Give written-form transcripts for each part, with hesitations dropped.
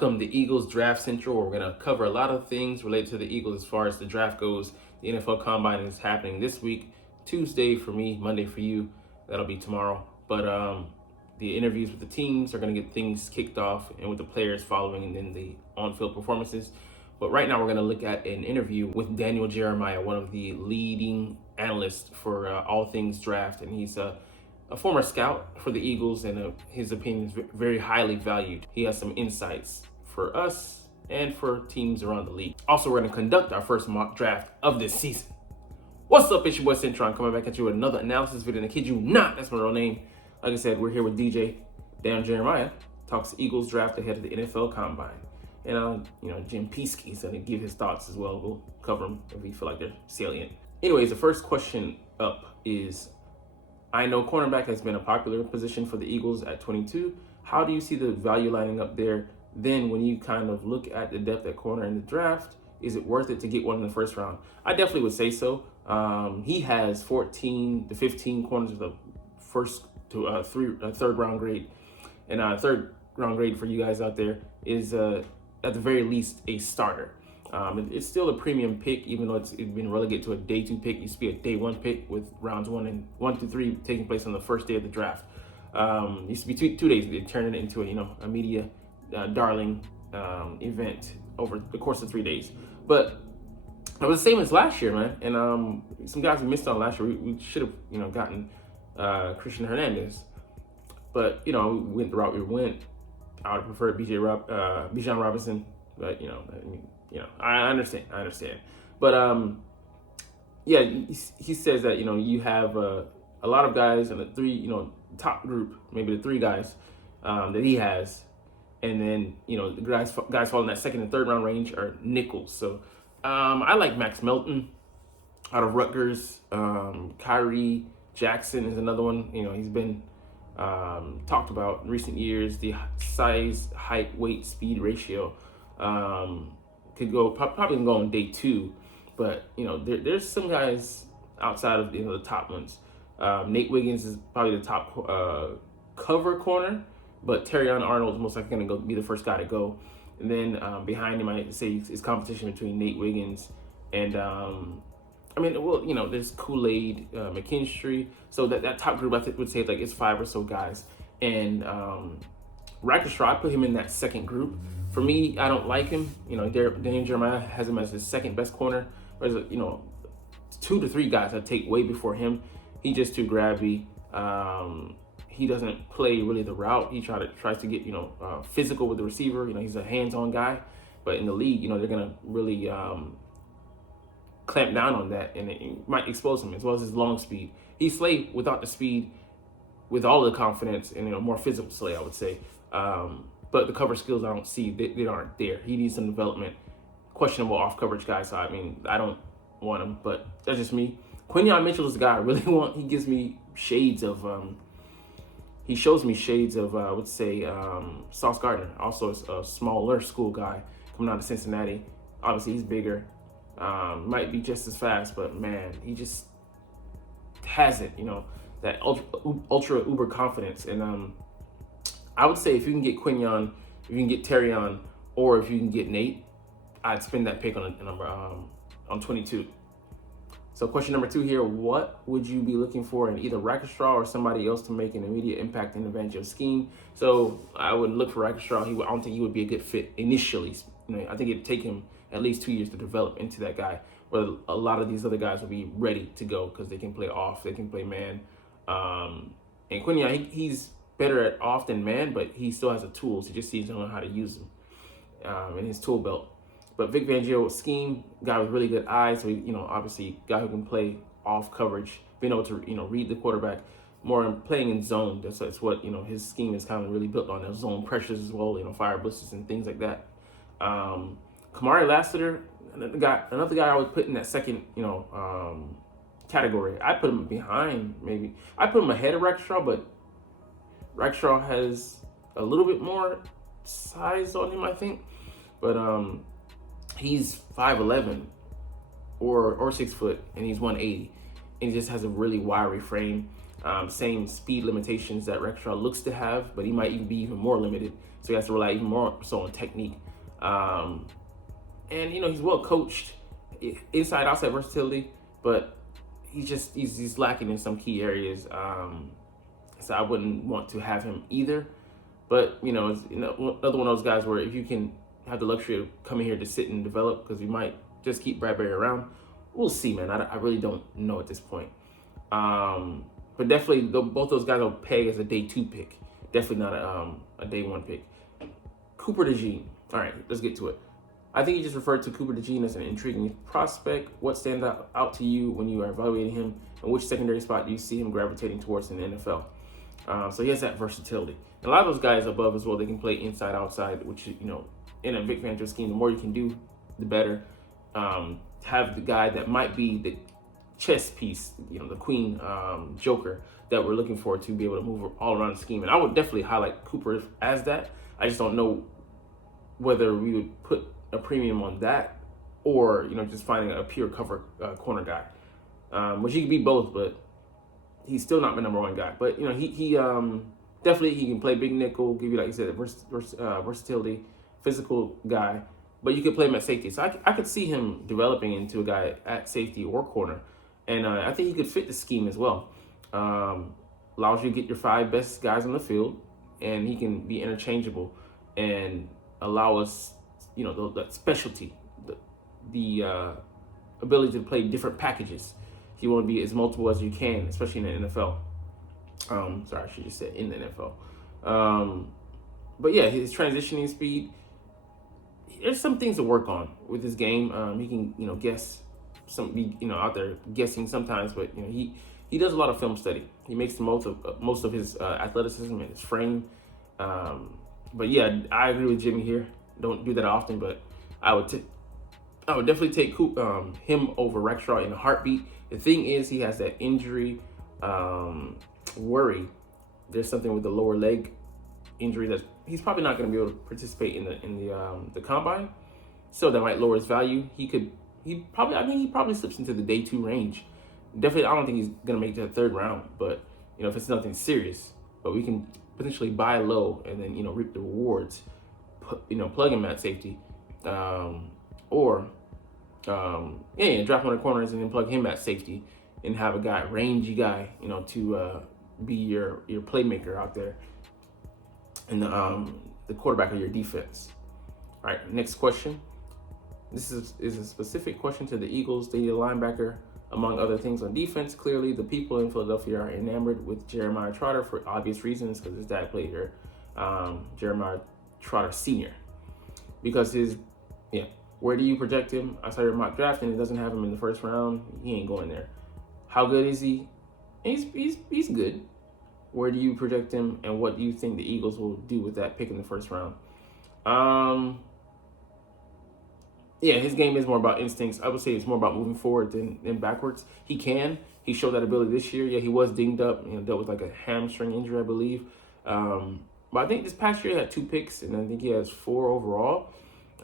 Welcome to Eagles Draft Central, where we're going to cover a lot of things related to the Eagles as far as the draft goes. The NFL Combine is happening this week, Tuesday for me, Monday for you. That'll be tomorrow. But the interviews with the teams are going to get things kicked off, and with the players following, and then the on-field performances. But right now we're going to look at an interview with Daniel Jeremiah, one of the leading analysts for all things draft. And he's a former scout for the Eagles, and his opinion is very highly valued. He has some insights for us and for teams around the league. Also, we're going to conduct our first mock draft of this season. What's up? It's your boy Cintron coming back at you with another analysis video. And I kid you not, that's my real name. Like I said, we're here with DJ Daniel Jeremiah, talks Eagles draft ahead of the NFL Combine. And Jim Peaskey's going to give his thoughts as well. We'll cover them if we feel like they're salient. Anyways, the first question up is, I know cornerback has been a popular position for the Eagles at 22. How do you see the value lining up there? Then when you kind of look at the depth at corner in the draft, is it worth it to get one in the first round? I definitely would say so. He has 14 to 15 corners of the first to third round grade. And third round grade for you guys out there is at the very least a starter. It's still a premium pick, even though it's been relegated to a day 2 pick. It used to be a day 1 pick with rounds 1 through 3 taking place on the first day of the draft. Used to be two days. They turned it into a media darling event over the course of 3 days. But it was the same as last year, man. And some guys we missed on last year. We should have gotten Christian Hernandez, but we went the route we went. I would have preferred Bijan Robinson, but I understand. But he says that you have a lot of guys in the three top group, maybe the 3 guys that he has, and then the guys falling in that second and third round range are nickels. So I like Max Melton out of Rutgers. Kyrie Jackson is another one. He's been talked about in recent years. The size, height, weight, speed ratio could go probably go on day 2, but there's some guys outside of the top ones. Nate Wiggins is probably the top cover corner, but Terrion Arnold is most likely going to be the first guy to go. And then behind him, I'd say it's competition between Nate Wiggins and there's Kool-Aid, McKinstry. So that top group, I would say it's 5 or so guys. And Rackstraw, I put him in that second group. For me, I don't like him. Daniel Jeremiah has him as his second best corner. Whereas 2 to 3 guys I take way before him. He's just too grabby. He doesn't play really the route. He tries to get physical with the receiver. He's a hands-on guy. But in the league, they're gonna really clamp down on that, and it might expose him, as well as his long speed. He's Slay without the speed, with all the confidence, and more physical Slay, I would say. But the cover skills I don't see, they aren't there. He needs some development. Questionable off coverage guy, so I don't want him, but that's just me. Quinyon Mitchell is the guy I really want. He gives me shades of he shows me shades of I would say Sauce Gardner, also a smaller school guy coming out of Cincinnati. Obviously he's bigger, might be just as fast, but man, he just has it, that ultra uber confidence. And I would say if you can get Quinyon, if you can get Terrion, or if you can get Nate, I'd spend that pick on on 22. So question number 2 here, what would you be looking for in either Rackstraw or somebody else to make an immediate impact in the Evangel scheme? So I would look for Rackstraw. I don't think he would be a good fit initially. I think it'd take him at least 2 years to develop into that guy, where a lot of these other guys will be ready to go because they can play off, they can play man. And Quinyon, he's better at off than man, but he still has the tools. He just needs to know how to use them in his tool belt. But Vic Fangio scheme, guy with really good eyes. So obviously guy who can play off coverage, being able to read the quarterback, more playing in zone. That's what his scheme is kind of really built on. Those zone pressures as well, fire blitzes and things like that. Kamari Lassiter, another guy I would put in that second category. I put him behind, maybe I put him ahead of Rackstraw, but Rackstraw has a little bit more size on him, I think. But he's 5'11" or 6 foot, and he's 180, and he just has a really wiry frame. Same speed limitations that Rackstraw looks to have, but he might even be even more limited so he has to rely even more so on technique. And he's well coached, inside outside versatility, but he's lacking in some key areas. So I wouldn't want to have him either. But it's another one of those guys where if you can have the luxury of coming here to sit and develop, because we might just keep Bradbury around, we'll see, man. I really don't know at this point. But definitely both those guys will peg as a day 2 pick. Definitely not a day 1 pick. Cooper DeJean. All right, let's get to it. I think you just referred to Cooper DeJean as an intriguing prospect. What stands out to you when you are evaluating him, and which secondary spot do you see him gravitating towards in the NFL? So he has that versatility. And a lot of those guys above as well, they can play inside, outside, which, in a Vic Fangio scheme, the more you can do, the better. Have the guy that might be the chess piece, the queen joker that we're looking for to be able to move all around the scheme. And I would definitely highlight Cooper as that. I just don't know whether we would put a premium on that or, just finding a pure cover corner guy, which he could be both, but he's still not my number 1 guy. But, he definitely he can play big nickel, give you, like you said, versatility, physical guy. But you could play him at safety. So I could see him developing into a guy at safety or corner. And I think he could fit the scheme as well. Allows you to get your 5 best guys on the field, and he can be interchangeable and allow us, that specialty, the ability to play different packages. You want to be as multiple as you can, especially in the NFL. Sorry, I should just say in the NFL. But yeah, his transitioning speed, there's some things to work on with his game. He can, guess be out there guessing sometimes, but he does a lot of film study. He makes the most of his athleticism and his frame. But yeah, I agree with Jimmy here. Don't do that often, but I would definitely take him over Rexraw in a heartbeat. The thing is, he has that injury worry. There's something with the lower leg injury that he's probably not going to be able to participate in the combine, so that might lower his value. He probably slips into the day 2 range. Definitely, I don't think he's going to make it to the 3rd round, but if it's nothing serious, but we can potentially buy low and then reap the rewards. Plug him at safety, or drop one of the corners and then plug him at safety and have a rangy guy, to be your playmaker out there and the quarterback of your defense. All right, next question. This is a specific question to the Eagles. They need a linebacker, among other things, on defense. Clearly, the people in Philadelphia are enamored with Jeremiah Trotter for obvious reasons, because his dad played here, Jeremiah Trotter Sr. Because where do you project him? I saw your mock draft and it doesn't have him in the 1st round. He ain't going there. How good is he? He's good. Where do you project him, and what do you think the Eagles will do with that pick in the 1st round? His game is more about instincts. I would say it's more about moving forward than backwards. He showed that ability this year. Yeah, he was dinged up, dealt with like a hamstring injury, I believe. But I think this past year he had 2 picks, and I think he has 4 overall.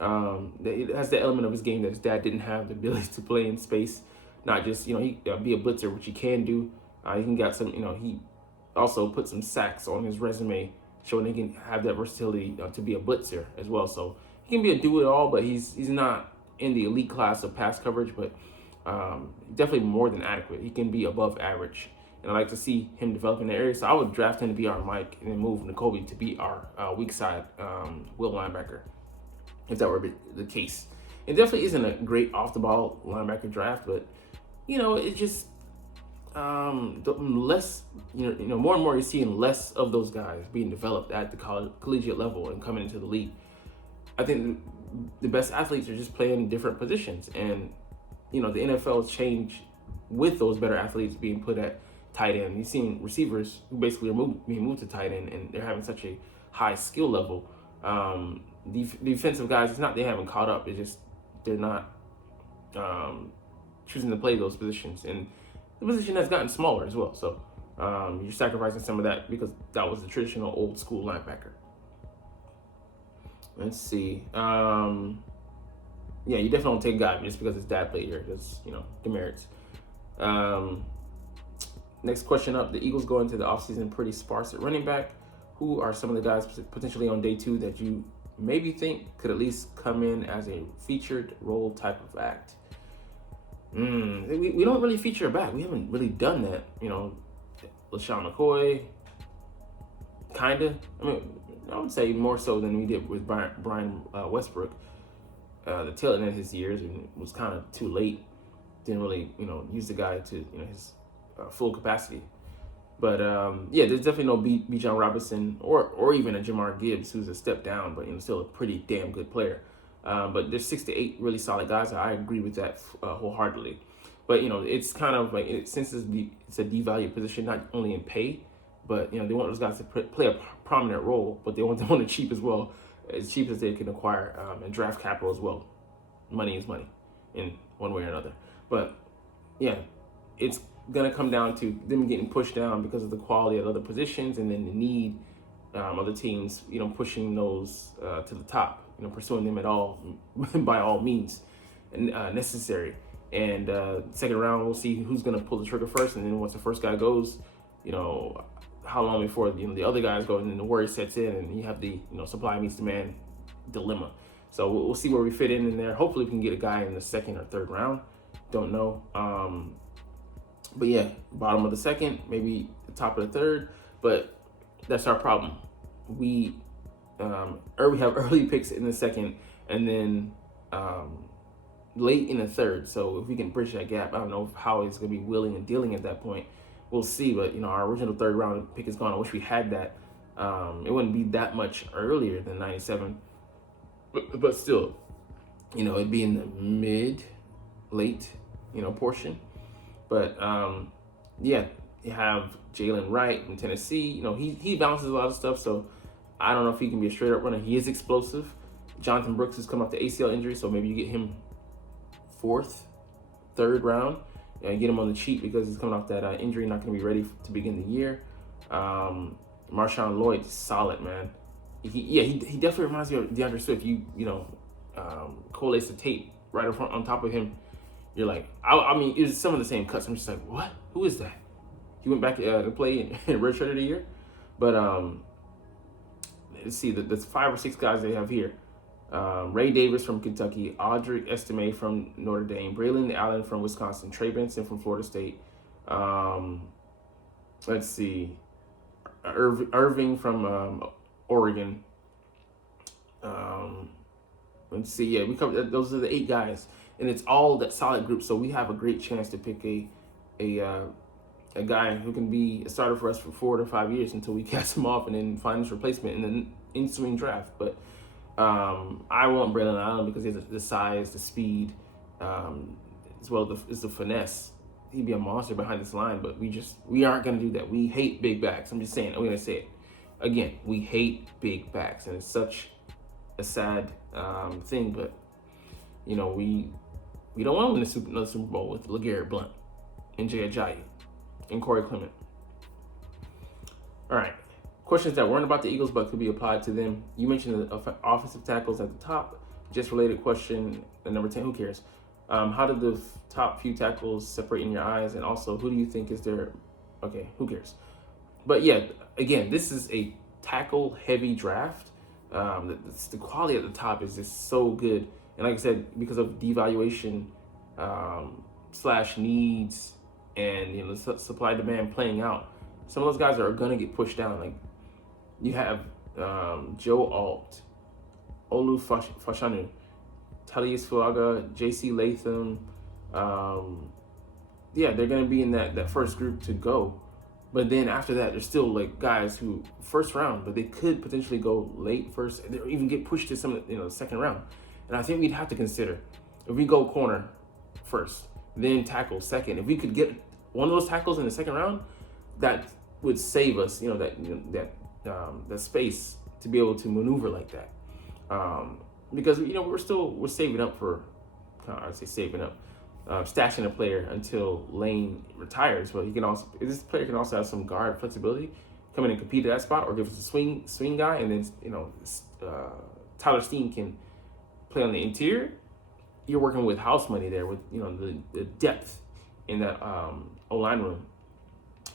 It has the element of his game that his dad didn't have, the ability to play in space, not just, he be a blitzer, which he can do. He can got some, he also put some sacks on his resume, showing he can have that versatility to be a blitzer as well. So he can be a do-it-all, but he's not in the elite class of pass coverage, but definitely more than adequate. He can be above average. And I like to see him develop in the area. So I would draft him to be our Mike and then move Nakobe to be our weak side will linebacker, if that were the case. It definitely isn't a great off-the-ball linebacker draft, but, it's just less, more and more you're seeing less of those guys being developed at the collegiate level and coming into the league. I think the best athletes are just playing different positions. And, the NFL has changed with those better athletes being put at tight end. You've seen receivers who basically are being moved to tight end, and they're having such a high skill level. Defensive guys, it's not they haven't caught up. It's just they're not choosing to play those positions. And the position has gotten smaller as well. So you're sacrificing some of that because that was the traditional old school linebacker. Let's see. You definitely don't take Guy just because his dad played here. That's, demerits. Next question up. The Eagles go into the offseason pretty sparse at running back. who are some of the guys potentially on day 2 that you maybe think could at least come in as a featured role type of act? We don't really feature a back. We haven't really done that. LaShawn McCoy, kinda. I mean, I would say more so than we did with Brian Westbrook. The tail end of his years, and it was kind of too late. Didn't really, use the guy to his full capacity. But there's definitely no Bijan Robinson or even a Jamar Gibbs, who's a step down, but still a pretty damn good player. But there's 6 to 8 really solid guys. I agree with that wholeheartedly. But it's kind of like since it's a devalued position, not only in pay, but they want those guys to play a prominent role, but they want them on the cheap as well, as cheap as they can acquire, and draft capital as well. Money is money, in one way or another. But yeah, it's gonna come down to them getting pushed down because of the quality of other positions, and then the need other teams, pushing those to the top, pursuing them at all by all means necessary. And second round, we'll see who's gonna pull the trigger first, and then once the first guy goes, how long before the other guys go, and then the worry sets in, and you have the supply meets demand dilemma. So we'll see where we fit in there. Hopefully, we can get a guy in the second or third round. Don't know. But yeah, bottom of the second, maybe the top of the third. But that's our problem. We have early picks in the second, and then late in the third. So if we can bridge that gap, I don't know how he's going to be willing and dealing at that point. We'll see. But our original third round pick is gone. I wish we had that. It wouldn't be that much earlier than 97, but still, it'd be in the late, portion. But you have Jalen Wright in Tennessee. He bounces a lot of stuff, so I don't know if he can be a straight up runner. He is explosive. Jonathan Brooks has come off the ACL injury, so maybe you get him third round. Get him on the cheap because he's coming off that injury, not going to be ready to begin the year. Marshawn Lloyd, solid, man. He definitely reminds me of DeAndre Swift. Collates the tape right on top of him. You're like, I mean, it was some of the same cuts. I'm just like, what? Who is that? He went back to play in redshirt of the year. But let's see, the 5 or 6 guys they have here. Ray Davis from Kentucky, Audric Estime from Notre Dame, Braylon Allen from Wisconsin, Trey Benson from Florida State. Let's see, Irving from Oregon. Let's see, yeah, we covered those are the 8 guys, and it's all that solid group. So we have a great chance to pick a guy who can be a starter for us for 4 to 5 years until we cast him off and then find his replacement in the ensuing draft. But I want Braylon Allen because he has the size, the speed, as well as the finesse. He'd be a monster behind this line, but we aren't going to do that. We hate big backs. I'm just saying. I'm going to say it again. We hate big backs, and it's such a sad thing. But we don't want to win another Super Bowl with LeGarrette Blount and Jay Ajayi and Corey Clement. All right. Questions that weren't about the Eagles but could be applied to them. You mentioned the offensive tackles at the top. Just related question at number 10. Who cares? How did the top few tackles separate in your eyes? And also, who do you think is their... Okay, who cares? But yeah, again, this is a tackle-heavy draft. The quality at the top is just so good. And like I said, because of devaluation / needs and the supply-demand playing out, some of those guys are going to get pushed down. Like, you have Joe Alt, Olu Fashanu, Talius Fuaga, J.C. Latham. They're going to be in that first group to go. But then after that, there's still like guys who first round, but they could potentially go late first, or even get pushed to some the second round. And I think we'd have to consider if we go corner first, then tackle second. If we could get one of those tackles in the second round, that would save us, that space to be able to maneuver like that. Because we're saving up for, I'd say saving up, stashing a player until Lane retires. But this player can also have some guard flexibility, come in and compete at that spot, or give us a swing guy, and then Tyler Steen can play on the interior. You're working with house money there with the depth in that O-line room.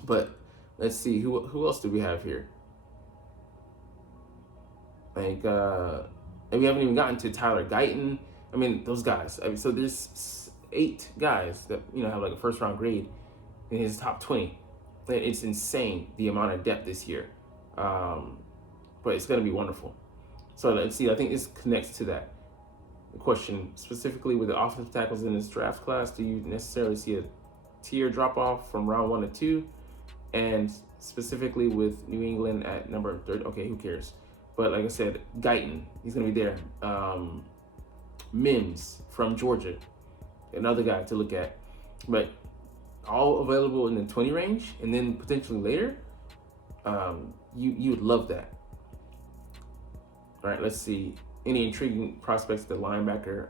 But let's see who else do we have here. Like, and we haven't even gotten to Tyler Guyton. I mean, those guys. I mean, so there's 8 guys that, you know, have like a first round grade in his top 20. It's insane the amount of depth this year. But it's going to be wonderful. So let's see. I think this connects to that. The question specifically with the offensive tackles in this draft class, do you necessarily see a tier drop off from round 1 to 2? And specifically with New England at number 30, okay, who cares? But like I said, Guyton, he's going to be there. Mims from Georgia, another guy to look at. But all available in the 20 range, and then potentially later, you would love that. All right, let's see. Any intriguing prospects at the linebacker,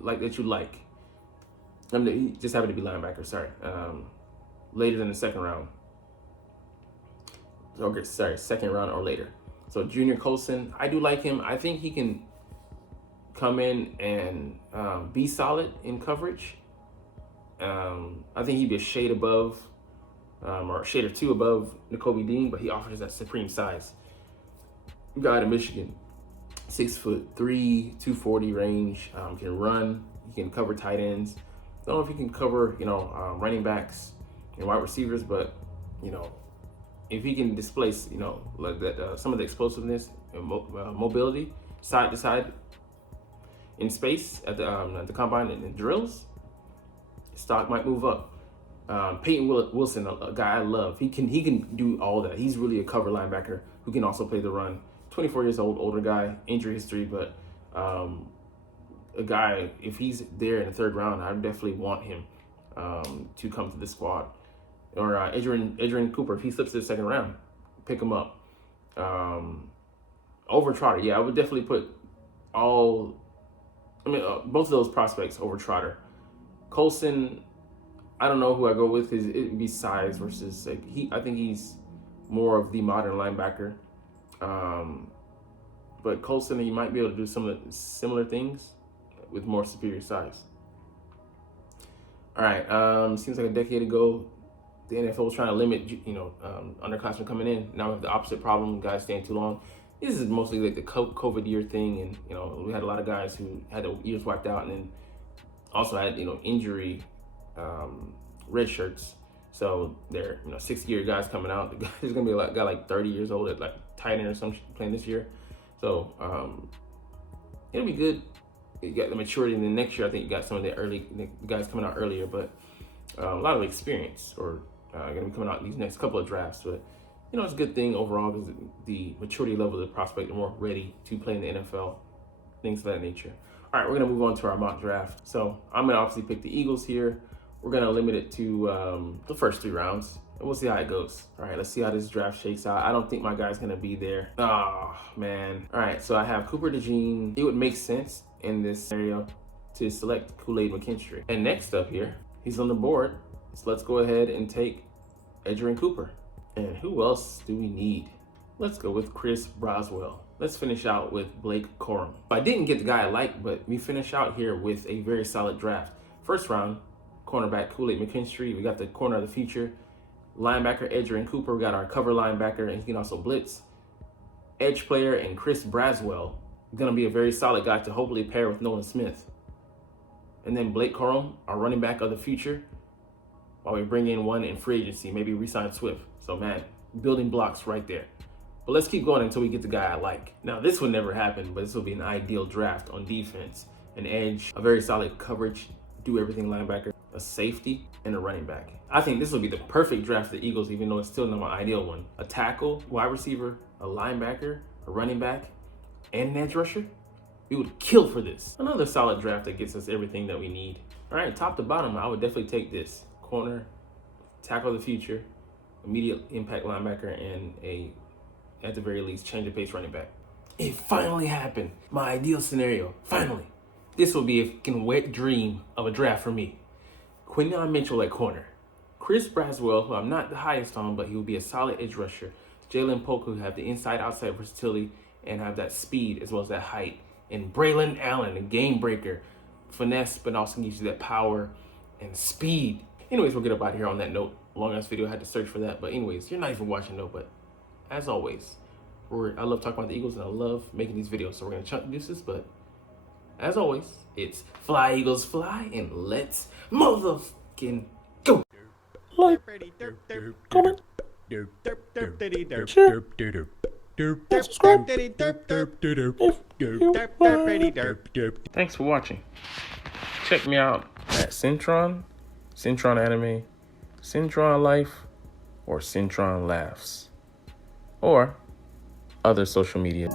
like that you like? I mean, he just happened to be linebacker. Sorry, later than the second round. Okay, sorry, second round or later. So Junior Colson, I do like him. I think he can come in and be solid in coverage. I think he'd be a shade above, or a shade or two above Nakobe Dean, but he offers that supreme size. Guy out of Michigan, 6'3", 240 range, can run, he can cover tight ends. Don't know if he can cover, running backs and wide receivers, but, if he can displace, like that, some of the explosiveness and mobility side to side in space at the combine and the drills, stock might move up. Peyton Wilson, a guy I love, he can do all that. He's really a cover linebacker who can also play the run. 24 years old, older guy, injury history, but a guy, if he's there in the third round, I definitely want him to come to the squad. Or Adrian Cooper, if he slips to the second round, pick him up. Over Trotter, yeah, I would definitely put both of those prospects over Trotter. Colson, I don't know who I go with. It'd be size versus I think he's more of the modern linebacker. But Colson, he might be able to do some of the similar things with more superior size. All right, seems like a decade ago, the NFL was trying to limit, underclassmen coming in. Now we have the opposite problem, guys staying too long. This is mostly like the COVID year thing, and we had a lot of guys who had their years wiped out, and then also had injury red shirts. So they're 6-year guys coming out. There's gonna be a guy like 30 years old at like tight end or something playing this year. So it'll be good. You got the maturity, and then next year I think you got some of the early guys coming out earlier, but a lot of experience or gonna be coming out in these next couple of drafts. But it's a good thing overall because the maturity level of the prospect are more ready to play in the NFL, things of that nature. All right, we're gonna move on to our mock draft. So I'm gonna obviously pick the Eagles here. We're gonna limit it to the first 3 rounds, and we'll see how it goes. All right, let's see how this draft shakes out. I don't think my guy's gonna be there. Oh man. All right, so I have Cooper DeJean. It would make sense in this scenario to select Kool-Aid McKinstry. And next up here, he's on the board. So let's go ahead and take Adrian Cooper. And who else do we need? Let's go with Chris Braswell. Let's finish out with Blake Corum. I didn't get the guy I like, but we finish out here with a very solid draft. First round, cornerback Kool-Aid McKinstry. We got the corner of the future. Linebacker Adrian Cooper. We got our cover linebacker, and he can also blitz. Edge player and Chris Braswell. Gonna be a very solid guy to hopefully pair with Nolan Smith. And then Blake Corum, our running back of the future, while we bring in one in free agency, maybe re-sign Swift. So man, building blocks right there. But let's keep going until we get the guy I like. Now this would never happen, but this will be an ideal draft on defense. An edge, a very solid coverage, do everything linebacker, a safety, and a running back. I think this will be the perfect draft for the Eagles, even though it's still not my ideal one. A tackle, wide receiver, a linebacker, a running back, and an edge rusher. We would kill for this. Another solid draft that gets us everything that we need. All right, top to bottom, I would definitely take this. Corner, tackle of the future, immediate impact linebacker, and at the very least, change of pace running back. It finally happened. My ideal scenario, finally. This will be a fucking wet dream of a draft for me. Quinyon Mitchell at corner. Chris Braswell, who I'm not the highest on, but he will be a solid edge rusher. Jalen Polk, who have the inside-outside versatility and have that speed as well as that height. And Braylon Allen, a game breaker. Finesse, but also gives you that power and speed. Anyways, we'll get up out of here on that note. Long ass video, I had to search for that. But anyways, you're not even watching though, but as always, I love talking about the Eagles, and I love making these videos. So we're gonna chunk deuces, but as always, it's fly Eagles fly, and let's motherfucking go. Like, comment, share, and subscribe if you like. Thanks for watching. Check me out at Cintron, Cintron Anime, Cintron Life, or Cintron Laughs, or other social media.